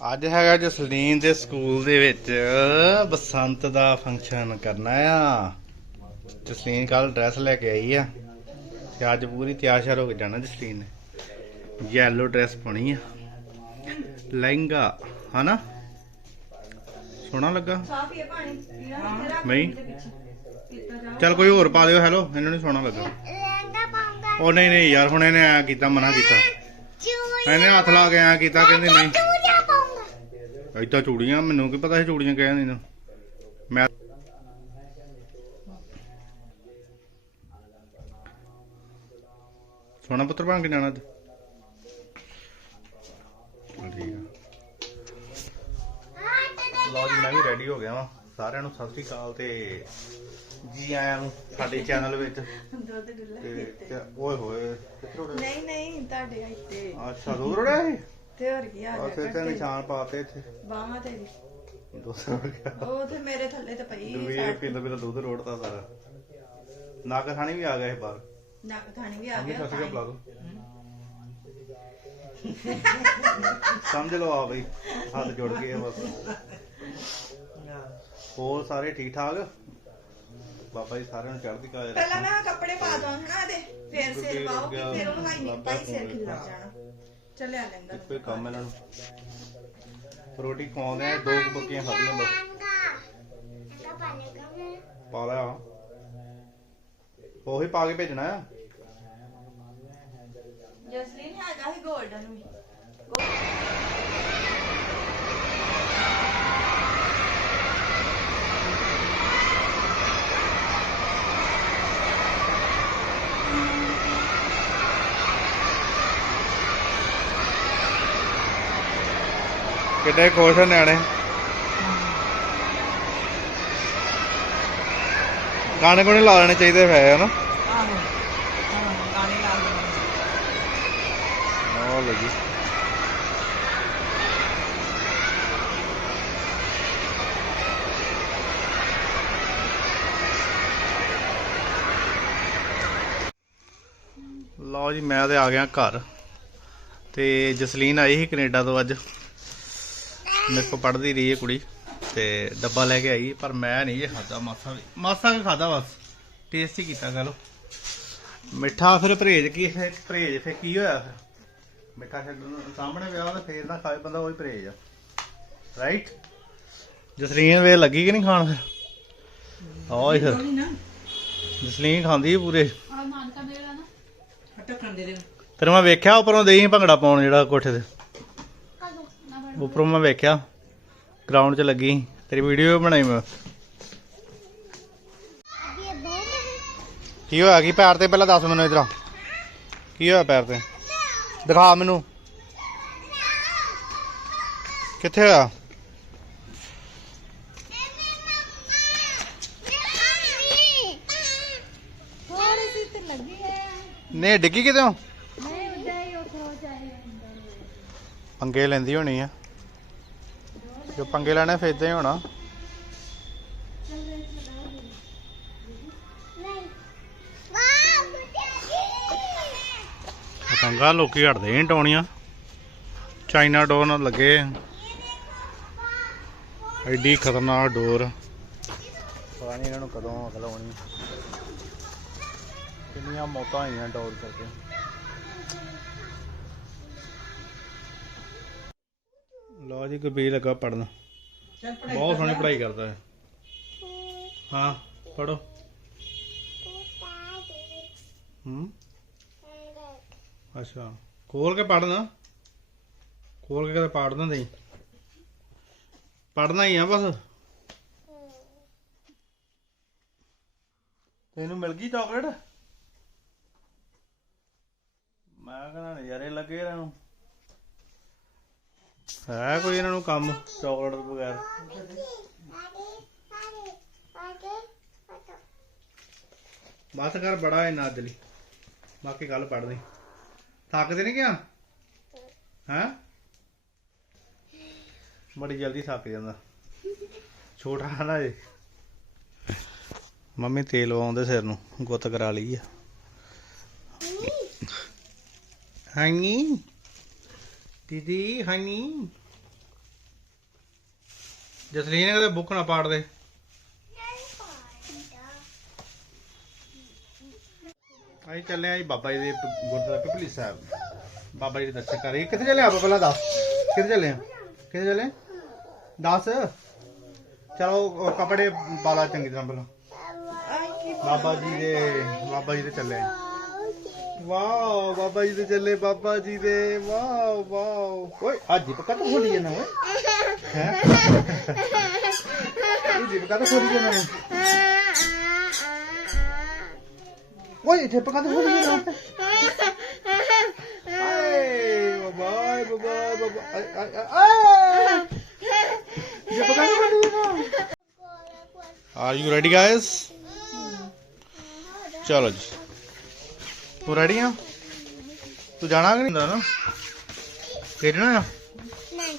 ਅੱਜ ਹੈਗਾ ਜਸਲੀਨ ਦੇ ਸਕੂਲ ਦੇ ਵਿੱਚ ਬਸੰਤ ਦਾ ਫੰਕਸ਼ਨ ਕਰਨਾ ਆ। ਜਸਲੀਨ ਕੱਲ ਡਰੈਸ ਲੈ ਕੇ ਆਈ ਆ। ਤੇ ਅੱਜ ਪੂਰੀ ਤਿਆਰ ਹੋ ਕੇ ਜਾਣਾ ਜਸਲੀਨ ਨੇ। ਯੈਲੋ ਡਰੈਸ ਪਾਉਣੀ ਆ। ਲਹਿੰਗਾ ਹਨਾ? ਸੋਹਣਾ ਲੱਗਾ? ਨਹੀਂ? ਚੱਲ ਕੋਈ ਹੋਰ ਪਾ ਦਿਓ ਹੈਲੋ ਇਹਨਾਂ ਨੂੰ ਸੋਹਣਾ ਲੱਗਾ। ਉਹ ਨਹੀਂ ਨਹੀਂ ਯਾਰ ਹੁਣ ਇਹਨੇ ਐ ਕੀਤਾ ਮਨਾ ਕੀਤਾ। ਇਹਨੇ ਹੱਥ ਲਾ ਕੇ ਐ ਕੀਤਾ ਕਹਿੰਦੀ ਨਹੀਂ। ਏਦਾਂ ਚੂੜੀਆਂ ਮੈਨੂੰ ਕੀ ਪਤਾ ਸੀ ਚੂੜੀਆਂ ਕਹਿੰਦੀ ਨਾ ਮੈਂ ਸੋਨਾ ਪੁੱਤਰ ਬਣ ਕੇ ਜਾਣਾ ਅੱਜ। ਠੀਕ ਆ। ਲਓ ਜੀ ਮੈਂ ਵੀ ਰੈਡੀ ਹੋ ਗਿਆ ਵਾਂ। ਸਾਰਿਆਂ ਨੂੰ ਸਤਿ ਸ੍ਰੀ ਅਕਾਲ ਤੇ ਜੀ ਆਇਆਂ ਨੂੰ ਸਾਡੇ ਚੈਨਲ ਵਿੱਚ। ਦੁੱਧ ਤੇ ਤੇ ਓਏ ਹੋਏ ਨਹੀਂ ਨਹੀਂ ਤੁਹਾਡੇ ਇੱਥੇ। ਅੱਛਾ ਦੂਰ ਰੋੜਿਆ ਸੀ? ਤੇ ਹੋਰ ਕੀ ਆ ਉੱਥੇ ਤੇ ਨਿਸ਼ਾਨ ਪਾਤੇ ਇੱਥੇ। ਬਾਹਾਂ ਤੇ ਵੀ। ਦੂਸਰਾ ਰੋੜਿਆ ਉਹ ਤੇ ਮੇਰੇ ਥੱਲੇ ਤੇ ਪਈ ਵੀਰ ਪਿੰਡ ਪਿੰਡ ਦੁੱਧ ਰੋੜਤਾ ਸਾਰਾ। ਨੱਕ ਖਾਣੀ ਵੀ ਆ ਗਿਆ ਇਹ ਬਾਹਰ। ਨੱਕ ਖਾਣੀ ਵੀ ਆ ਗਿਆ ਸੱਸ ਕੇ ਬੁਲਾ ਦੋ। ਸਮਝ ਲਓ ਆ ਬਈ ਹੱਥ ਜੁੜ ਗਏ ਆ ਬਸ। ਹੋਰ ਸਾਰੇ ਠੀਕ ਠਾਕ? ਬਾਬਾ ਜੀ ਸਾਰਿਆਂ ਨੂੰ ਚੜ੍ਹਦੀ ਕਲਾ ਪਹਿਲਾਂ ਮੈਂ ਆਹ ਕੱਪੜੇ ਪਾ ਦਾਂ ਹਨਾ ਦੇ ਫੇਰ ਸਿਰ ਪਾਓ ਫਿਰ ਉਹ ਹਾਈ ਨਹੀਂ ਪਾਈ ਸਿਰ। ਖਿਲਰ ਜਾਣਾ। ਚੱਲਿਆ ਲੈਂਦਾ ਕੋਈ ਕੰਮ ਇਹਨਾਂ ਨੂੰ। ਰੋਟੀ ਖਵਾਉਂਦੇ ਆ ਦੋ ਕੁ ਬੱਕੀਆਂ ਖਾਧੀਆਂ ਬਸ। ਪਾ ਲਿਆ। ਉਹੀ ਪਾ ਕੇ ਭੇਜਣਾ ਆ। ਜਸਲੀਨ ਹੈਗਾ ਹੀ 골ਡਨ ਵੀ ਕਿੱਡੇ ਖੁਸ਼ ਆ ਨਿਆਣੇ। ਗਾਣੇ ਕੋਣੇ ਲਾ ਲੈਣੇ ਚਾਹੀਦੇ ਫੇ ਹਨਾ ਆਹੋ। ਹਾਂ ਗਾਣੇ ਲਾ ਦਿੰਦੇ ਉਹ ਲੱਗੀ ਲਓ ਜੀ ਮੈਂ ਤੇ ਆ ਗਿਆ ਘਰ। ਤੇ ਜਸਲੀਨ ਆਈ ਸੀ ਕੈਨੇਡਾ ਤੋਂ ਅੱਜ। ਮੇਰੇ ਕੋ ਪੜ੍ਹਦੀ ਰਹੀ ਹੈ ਕੁੜੀ ਤੇ ਡੱਬਾ ਲੈ ਕੇ ਆਈ ਪਰ ਮੈਂ ਨਹੀਂ ਇਹ ਖਾਦਾ ਮਾਸਾ ਵੀ। ਮਾਸਾ ਵੀ ਖਾਦਾ ਬਸ। ਟੇਸਟ ਹੀ ਕੀਤਾ ਕਹ ਲੋ ਮਿੱਠਾ ਫਿਰ ਪਰਹੇਜ ਕੀ ਹੈ? ਪਰਹੇਜ ਫਿਰ ਕੀ ਹੋਇਆ ਫਿਰ? ਮਿੱਠਾ ਛੱਡਣ ਨੂੰ ਸਾਹਮਣੇ ਵਿਆਹ ਤਾਂ ਫੇਰ ਨਾ ਖਾਵੇ ਬੰਦਾ ਉਹੀ ਪਰਹੇਜ ਆ। ਰਾਈਟ ਜਸਲੀਨ ਵੇ ਲੱਗੀ ਕਿ ਨਹੀਂ ਖਾਣ ਫਿਰ? ਆਹ ਫਿਰ। ਜਸਲੀਨ ਖਾਂਦੀ ਹੈ ਪੂਰੇ। ਟੱਕਣ ਦੇ ਦੇ ਫਿਰ ਮੈਂ ਵੇਖਿਆ ਉੱਪਰੋਂ ਦੇਈ ਭੰਗੜਾ ਪਾਉਣ ਜਿਹੜਾ ਕੋਠੇ ਤੇ। ਉੱਪਰੋਂ ਮੈਂ ਵੇਖਿਆ ਗਰਾਊਂਡ 'ਚ ਲੱਗੀ। ਤੇਰੀ ਵੀਡੀਓ ਬਣਾਈ ਮੈਂ। ਕੀ ਹੋਇਆ ਕੀ ਪੈਰ ਤੇ ਪਹਿਲਾਂ ਦੱਸ ਮੈਨੂੰ ਇਧਰ। ਕੀ ਹੋਇਆ ਪੈਰ ਤੇ? ਦਿਖਾ ਮੈਨੂੰ। ਕਿੱਥੇ ਹੋਇਆ? ਨੇ ਡਿੱਗੀ ਕਿਤੇ ਹੋ ਪੰਗੇ ਲੈਂਦੀ ਹੋਣੀ ਆ। ਜੋ ਪੰਗੇ ਲੈਣੇ ਫੇਰ ਇਦਾਂ ਹੀ ਹੋਣਾ। ਪਤੰਗਾ ਲੋਕੀ ਹਟਦੇ ਨਹੀਂ ਟਾਉਣੀਆਂ ਚਾਈਨਾ ਡੋਰ ਨਾਲ ਲੱਗੇ। ਐਡੀ ਖਤਰਨਾਕ ਡੋਰ। ਪਤਾ ਨਹੀਂ ਇਹਨਾਂ ਨੂੰ ਕਦੋਂ ਅਕਲ ਆਉਣੀ ਕਿੰਨੀਆਂ ਮੌਤਾਂ ਹੋਈਆਂ ਡੋਰ ਕਰਕੇ। ਲਓ ਜੀ ਗੁਰਬੀਰ ਲੱਗਾ ਪੜਨ ਬਹੁਤ ਸੋਹਣੀ ਪੜ੍ਹਾਈ ਕਰਦਾ ਹੈ। ਹਾਂ ਪੜੋ ਹੂੰ? ਅੱਛਾ ਖੋਲ ਕੇ ਪੜਨਾ ਖੋਲ ਕੇ ਕਦੇ ਪੜਨਾ ਨਹੀਂ। ਪੜਨਾ ਹੀ ਆ ਬਸ। ਤੈਨੂੰ ਮਿਲ ਗਈ ਚਾਕਲੇਟ? ਮੈਂ ਕਹਿੰਦਾ ਨਜ਼ਾਰੇ ਲੱਗੇ ਨੂੰ ਹੈ ਕੋਈ ਇਹਨਾਂ ਨੂੰ ਕੰਮ? ਚਾਕਲੇਟ ਤੋਂ ਬਗੈਰ। ਬਸ ਕਰ ਬੜਾ ਹੈ ਨਾਦਲੀ ਬਾਕੀ ਗੱਲ ਪੜ੍ਹਦੀ। ਥੱਕ ਤੇ ਨਹੀਂ ਗਿਆ ਹੈ? ਬੜੀ ਜਲਦੀ ਥੱਕ ਜਾਂਦਾ। ਛੋਟਾ ਹੈ ਨਾ ਇਹ। ਮੰਮੀ ਤੇਲ ਲਵਾਉਂਦੇ ਸਿਰ ਨੂੰ ਗੁੱਤ ਕਰਾ ਲਈ ਆ। ਹਨੀ ਦੀਦੀ ਹਨੀ ਜਸਲੀਨ ਕਦੇ ਬੁੱਕ ਨਾ ਪਾੜ ਦੇ। ਅਸੀਂ ਚੱਲੇ ਆਂ ਬਾਬਾ ਜੀ ਦੇ ਗੁਰਦੁਆਰਾ ਪਿਪਲੀ ਸਾਹਿਬ। ਬਾਬਾ ਜੀ ਦੇ ਦਰਸ਼ਨ ਕਰੀਏ ਕਿੱਥੇ ਚੱਲੇ ਆਪਾਂ ਪਹਿਲਾਂ ਦੱਸ? ਕਿੱਥੇ ਚੱਲੇ ਆ? ਕਿੱਥੇ ਚੱਲੇ? ਆਂ? ਦੱਸ? ਚਲੋ ਉਹ ਕੱਪੜੇ ਪਾਲਾ ਚੰਗੀ ਤਰ੍ਹਾਂ ਪਹਿਲਾਂ। ਬਾਬਾ ਜੀ ਦੇ ਬਾਬਾ ਜੀ ਦੇ ਚੱਲੇ ਆਂ। ਵਾਓ ਬਾਬਾ ਜੀ ਦੇ ਚੱਲੇ ਬਾਬਾ ਜੀ ਦੇ ਵਾਓ ਵਾਓ ਓਏ ਅੱਜ ਹੀ ਪੱਕਾ ਤਾਂ ਖੋਲੀ ਜਾਣਾ ਓਏ? ਹੈ? ਜੀ ਪੱਕਾ ਤਾਂ ਖੋਲੀ ਜਾਣਾ ਓਏ। ਇੱਥੇ ਪੱਕਾ ਤਾਂ ਖੋਲੀ ਜਾਣਾ ਆਏ ਬਾਏ ਬਾਏ ਆਏ ਆਏ ਆਏ ਜੇ ਪੱਕਾ ਤਾਂ ਖੋਲੀ ਜਾਣਾ ਆਰ ਯੂ ਰੈਡੀ ਗਾਇਸ ਚਲੋ ਜੀ। ਤੂੰ ਰੈਡੀ ਆ? ਤੂੰ ਜਾਣਾ ਕਿ ਨਹੀਂ ਹੁੰਦਾ ਨਾ ਖੇਡਣਾ ਆ ਨਹੀਂ।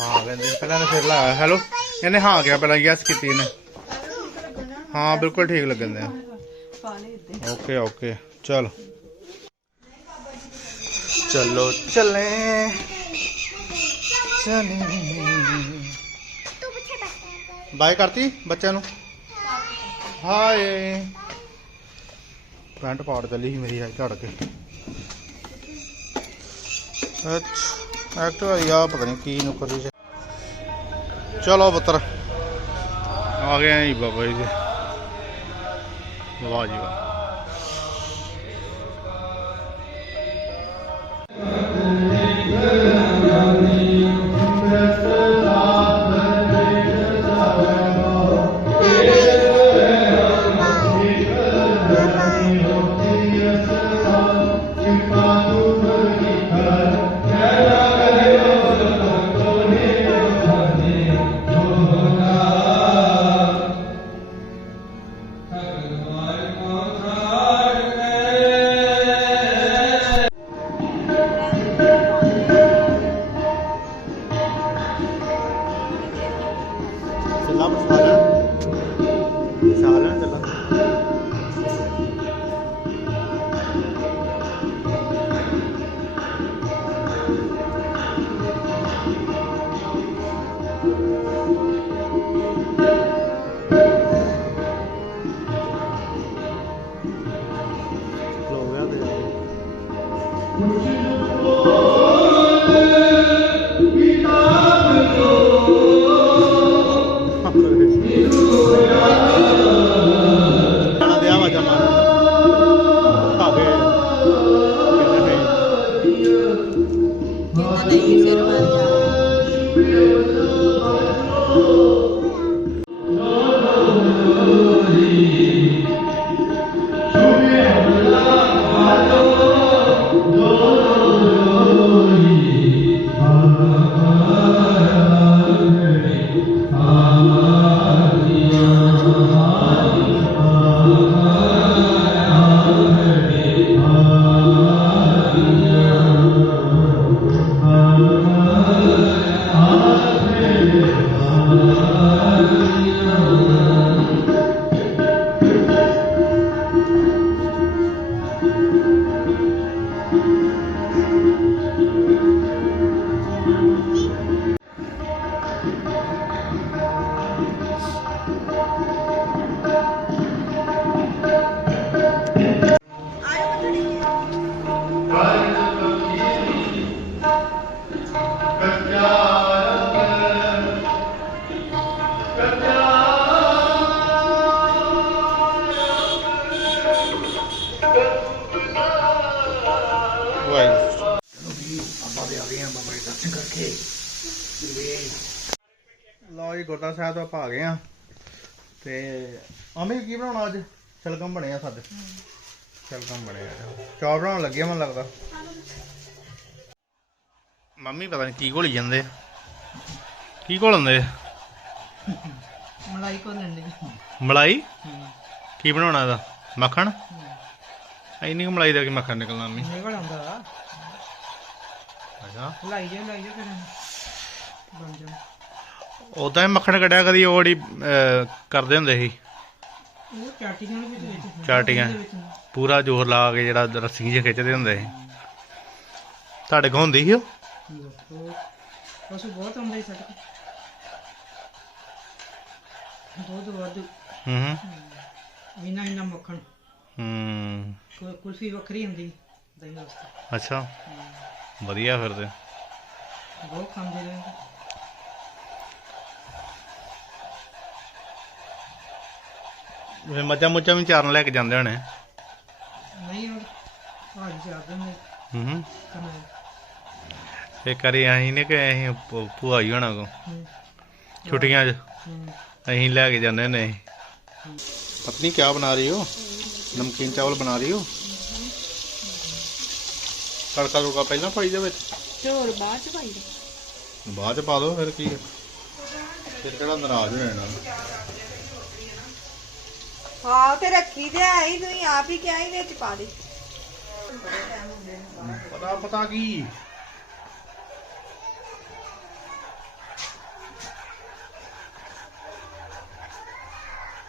ਹਾਂ ਕਹਿੰਦੇ ਪਹਿਲਾਂ ਨੇ ਫਿਰ ਲਾਇਆ। ਹੈਲੋ ਇਹਨੇ ਹਾਂ ਕਿਹਾ ਪਹਿਲਾਂ ਯੈਸ ਕੀਤੀ ਇਹਨੇ। ਹਾਂ ਬਿਲਕੁਲ ਠੀਕ ਲੱਗਣ ਇੱਥੇ ਓਕੇ ਓਕੇ ਚਲ। ਚਲੋ ਚੱਲੇ। ਚਲੇ। ਬਾਏ ਕਰਤੀ ਬੱਚਿਆਂ ਨੂੰ? ਹਾਏ ਪੈਂਟ ਪਾੜ ਚੱਲੀ ਸੀ ਮੇਰੀ ਅੱਜ ਝੜ ਕੇ। ਅੱਛਾ ਐਕਟਿਵਾ ਦੀ ਆ ਪਤਾ ਨਹੀਂ ਕੀ ਨੁਕਰੀ ਚ ਚਲੋ ਪੁੱਤਰ, ਆ ਗਏ ਜੀ ਬਾਬਾ ਜੀ ਦੇ। ਵਾਹ ਜੀ ਵਾਹ ਲਓ ਜੀ ਗੁਰਦਾ ਸਾਹਿਬ ਤੋਂ ਆਪਾਂ ਆ ਗਏ ਆ ਤੇ ਅਮੀ ਕੀ ਬਣਾਉਣਾ ਅੱਜ? ਸ਼ਲਗਮ ਬਣਿਆ ਸਾਡੇ। ਸ਼ਲਗਮ ਬਣਿਆ ਚੌਲ ਬਣਾਉਣ ਲੱਗੇ ਆ ਮੈਨੂੰ ਲੱਗਦਾ। ਮੰਮੀ ਪਤਾ ਨਹੀਂ ਕੀ ਘੋਲੀ ਜਾਂਦੇ ਆ। ਕੀ ਘੋਲਉਂਦੇ ਆ? ਮਲਾਈ ਕੋ ਨੰਡੀ ਮਲਾਈ? ਕੀ ਬਣਾਉਣਾ ਇਹਦਾ? ਮੱਖਣ? ਇੰਨੀ ਕੁ ਮਲਾਈ ਦਾ ਕੀ ਮੱਖਣ ਨਿਕਲਣਾ ਮੰਮੀ? ਨਿਕਲ ਆਉਂਦਾ। ਅੱਛਾ। ਲਾਈ ਜਾ ਲਾਈ ਜਾ ਫਿਰ। ਬਣ ਜਾ ਉਦਾਂ ਹੀ ਮੱਖਣ ਕੱਢਿਆ ਕਦੀ ਅਹ, ਕਰਦੇ ਹੁੰਦੇ ਸੀ। ਉਹ ਚਾਟੀਆਂ ਦੇ ਵਿੱਚ ਵਿੱਚ ਚਾਟੀਆਂ। ਪੂਰਾ ਜ਼ੋਰ ਲਾ ਕੇ ਜਿਹੜਾ ਰੱਸੀ ਜਿਹੀ ਖਿੱਚਦੇ ਹੁੰਦੇ ਸੀ। ਤੁਹਾਡੇ ਕੋਲ ਹੁੰਦੀ ਸੀ ਉਹ? ਪਸ਼ੂ ਬਹੁਤ ਆਉਂਦੇ ਸੀ ਸਾਡੇ ਦੁੱਧ ਵਾਧੂ। ਹੂੰ ਹੂੰ। ਇੰਨਾ ਇੰਨਾ ਮੱਖਣ। ਹੂੰ। ਕੁ- ਕੁਲਫੀ ਵੱਖਰੀ ਹੁੰਦੀ ਦਹੀਂ ਵਾਸਤੇ। ਅੱਛਾ। ਵਧੀਆ ਫਿਰ ਤੇ। ਬਹੁਤ ਖਾਂਦੇ ਰਹੇ ਫਿਰ ਮੱਝਾਂ ਮੁੱਝਾਂ ਵੀ ਚਾਰਨ ਲੈ ਕੇ ਜਾਂਦੇ ਹੋਣੇ। ਨਹੀਂ ਉਹ ਭਾਜੀ ਚਾਰ ਦਿੰਦੇ ਹੂੰ ਹੂੰ। ਕਨਾ ਇਹ ਕਰੇ ਅਸੀਂ ਨੇ ਕਿ ਅਸੀਂ ਭੂ- ਭੂਆ ਹੀ ਹੋਣਾ ਕੋ? ਹੂੰ। ਛੁੱਟੀਆਂ 'ਚ? ਹੂੰ। ਅਸੀਂ ਲੈ ਕੇ ਜਾਂਦੇ ਨੇ ਪਤਨੀ ਕੀ ਬਣਾ ਰਹੀ ਹੋ? ਨਮਕੀਨ ਚਾਵਲ ਬਣਾ ਰਹੀ ਹੋ? ਤੜਕਾ ਤੁੜਕਾ ਪਹਿਲਾਂ ਪਾਈ ਦੇ ਵਿੱਚ ਚੋਰ ਬਾਅਦ ਚ ਭਾਈ ਬਾਅਦ ਚ ਪਾ ਦੋ ਫਿਰ ਕੀ ਹੈ ਫਿਰ ਕਿਹੜਾ ਨਾਰਾਜ਼ ਹੋ ਜਾਣਾ? ਹਾਂ ਤੇ ਰੱਖੀ ਤੇ ਆਈ ਤੁਸੀਂ ਆਪ ਹੀ ਕਿਹਾ ਹੀ ਵਿੱਚ ਪਾ ਦੇ। ਪਤਾ ਪਤਾ ਕੀ?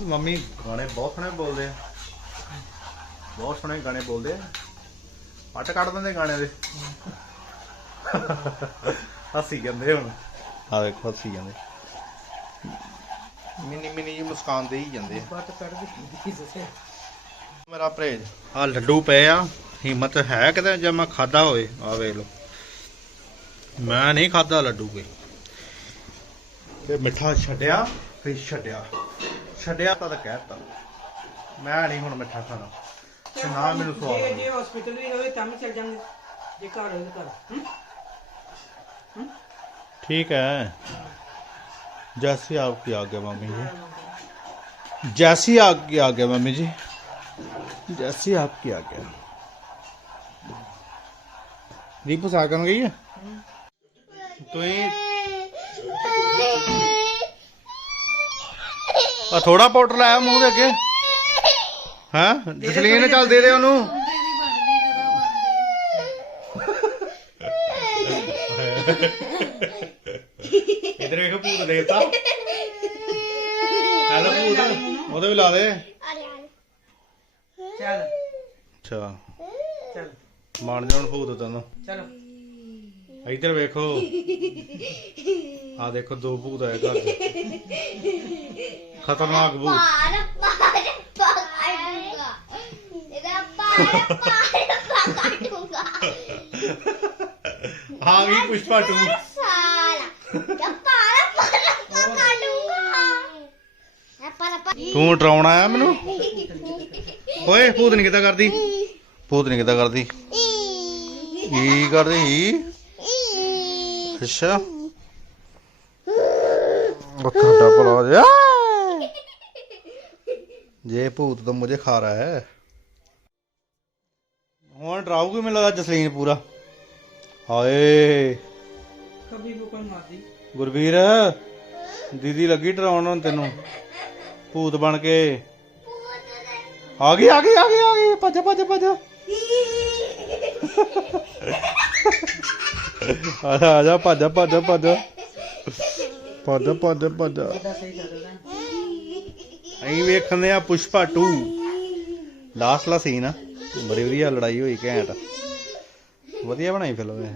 ਮੰਮੀ ਗਾਣੇ ਬਹੁਤ ਸੋਹਣੇ ਬੋਲਦੇ ਆ। ਬਹੁਤ ਸੋਹਣੇ ਗਾਣੇ ਬੋਲਦੇ ਆ। ਪੱਟ ਕੱਢ ਦਿੰਦੇ ਗਾਣੇ ਦੇ। ਹੱਸੀ ਜਾਂਦੇ ਹੁਣ। ਆ ਦੇਖੋ ਹੱਸੀ ਜਾਂਦੇ। ਮਿੰਨੀ ਮਿੰਨੀ ਜੀ ਮੁਸਕਾਨ ਦੇ ਹੀ ਜਾਂਦੇ ਆ। ਬੱਟ ਕੱਢ ਦਿੱਤੀ ਮੇਰਾ ਪ੍ਰੇਜ ਆ ਲੱਡੂ ਪਏ ਆ ਹਿੰਮਤ ਹੈ ਕਿਤੇ ਜੇ ਮੈਂ ਖਾਦਾ ਹੋਵੇ। ਆ ਵੇਖ ਲਓ। ਮੈਂ ਨਹੀਂ ਖਾਦਾ ਲੱਡੂ ਕੋਈ। ਤੇ ਮਿੱਠਾ ਛੱਡਿਆ ਫਿਰ ਛੱਡਿਆ। ਛੱਡਿਆ ਤਾਂ ਕਹਿਤਾ। ਮੈਂ ਨਹੀਂ ਹੁਣ ਮਿੱਠਾ ਖਾਣਾ। ਤੇ ਨਾ ਮੈਨੂੰ ਜੇ ਸਵਾਦ ਜੇ ਹਸਪੀਟਲ ਵੀ ਹੋਵੇ ਤਾਂ ਵੀ ਚੱਲ ਜਾਂਗੇ ਜੇ ਘਰ ਹੋਵੇ ਤਾਂ। ਘਰ ਹੂੰ? ठीक है जैसी आपकी आज्ञा मम्मी जी जैसी आपकी आज्ञा मम्मी जी जैसी आपकी आज्ञा दीपू सागन गई है तो ये ਆ ਥੋੜਾ ਪਾਊਡਰ ਲਾਇਆ ਮੂੰਹ ਦੇ ਅੱਗੇ ਹਾਂ ਜਸਲੀਨ ਚੱਲ ਦੇ ਦੇ ਉਹਨੂੰ ਇਧਰ ਵੇਖੋ ਭੂਤ ਦੇਵਤਾ। ਹੈਲੋ ਭੂਤ ਉਹਦੇ ਵੀ ਲਾ ਦੇ। ਚੱਲ। ਅੱਛਾ। ਚੱਲ। ਮਾਣ ਜਾਣ ਭੂਤ ਤੈਨੂੰ। ਚਲੋ। ਇੱਧਰ ਵੇਖੋ। ਆ ਦੇਖੋ ਦੋ ਭੂਤ ਆਏ ਘਰ 'ਚ। ਖਤਰਨਾਕ ਭੂਤ। ਪਾਰ ਪਾਰ ਪਕਾੜੂਗਾ ਇਹਦਾ ਪਾਰ ਪਾਰ ਪਕਾੜੂਗਾ ਆ ਗਈ ਪੁਸ਼ਪਾ ਟੂ। ਸਾਲਾ ਇਹਦਾ ਪਾਰ ਪਾਰ ਪਕਾੜੂਗਾ ਇਹ ਪਾਰ ਪਾਰ ਤੂੰ ਡਰਾਉਣਾ ਆ ਮੈਨੂੰ? ਓਏ ਭੂਤ ਨਹੀਂ ਕਿਦਾਂ ਕਰਦੀ? ਭੂਤ ਨਹੀਂ ਕਿਦਾਂ ਕਰਦੀ? ਕੀ ਕਰਦੀ? ਅੱਛਾ। ਉਹ ਤੁਹਾਡਾ ਭਲਾ ਹੋ ਜਾ ਜੇ ਭੂਤ ਤਾਂ ਮੁਝੇ ਖਾ ਰਹਾ ਹੈ। ਹੁਣ ਡਰਾਊਗੀ ਮੈਨੂੰ ਲੱਗਦਾ ਜਸਲੀਨ ਪੂਰਾ। ਹਾਏ। ਕਬੀ ਬੁਕਨ ਮਾਰਦੀ। ਗੁਰਵੀਰ ਦੀਦੀ ਲੱਗੀ ਡਰਾਉਣ ਹੁਣ ਤੈਨੂੰ। ਭੂਤ ਬਣ ਕੇ। ਆ ਗਈ ਆ ਗਈ ਆ ਗਈ ਆ ਗਈ। ਭੱਜ ਭੱਜ ਭੱਜ। ਆ ਜਾ ਆ ਜਾ, ਭੱਜ ਭੱਜ ਭੱਜ। ਭੱਜ ਭੱਜ ਭੱਜ। ਅਸੀਂ ਵੇਖਦੇ ਆ ਪੁਸ਼ਪਾ 2 ਲਾਸਟ ਲਾ ਸੀਨ ਆ। ਬੜੀ ਵਧੀਆ ਲੜਾਈ ਹੋਈ, ਘੈਂਟ। ਵਧੀਆ ਬਣਾਈ ਫਿਲਮ ਇਹ।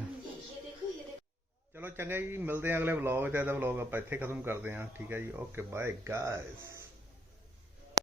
ਚਲੋ ਚੰਗਾ ਜੀ, ਮਿਲਦੇ ਆ ਅਗਲੇ ਵਲੌਗ ਤੇ। ਇਹਦਾ ਵਲੌਗ ਆਪਾਂ ਇੱਥੇ ਖਤਮ ਕਰਦੇ ਆ ਠੀਕ ਹੈ ਜੀ ਓਕੇ ਬਾਏ ਗਾਇਸ